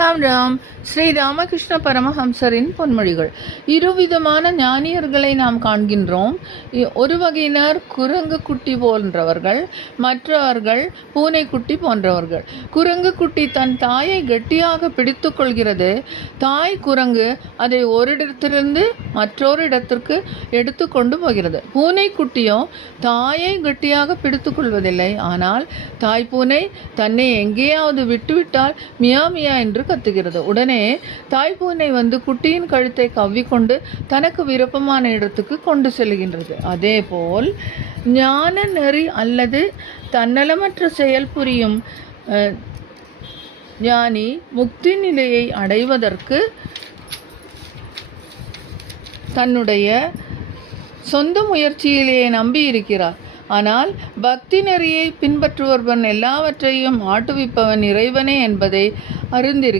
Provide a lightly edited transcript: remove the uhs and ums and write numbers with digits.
ராம் ராம். ஸ்ரீ ராமகிருஷ்ண பரமஹம்சரின் பொன்மொழிகள். இருவிதமான ஞானியர்களை நாம் காண்கின்றோம். ஒரு வகையினர் குரங்கு குட்டி போன்றவர்கள், மற்றவர்கள் பூனைக்குட்டி போன்றவர்கள். குரங்கு குட்டி தன் தாயை கெட்டியாக பிடித்து கொள்கிறது. தாய் குரங்கு அதை ஓரிடத்திலிருந்து மற்றொரு இடத்திற்கு எடுத்து கொண்டு போகிறது. பூனைக்குட்டியும் தாயை கெட்டியாக பிடித்து கொள்வதில்லை. ஆனால் தாய் பூனை தன்னை எங்கேயாவது விட்டுவிட்டால் மியா மியா என்று கத்துகிறது. உடனே தாய்ப்பூனை வந்து குட்டியின் கழுத்தை கவ்விக்கொண்டு தனக்கு விருப்பமான இடத்துக்கு கொண்டு செல்கின்றது. அதேபோல் ஞான நெறி அல்லது தன்னலமற்ற செயல் புரியும் ஞானி முக்தி நிலையை அடைவதற்கு தன்னுடைய சொந்த முயற்சியிலேயே நம்பி இருக்கிறார். ஆனால் பக்தி நெறியை பின்பற்றுபவன் எல்லாவற்றையும் ஆட்டுவிப்பவன் இறைவனே என்பதை அறிந்திருக்கிறார்.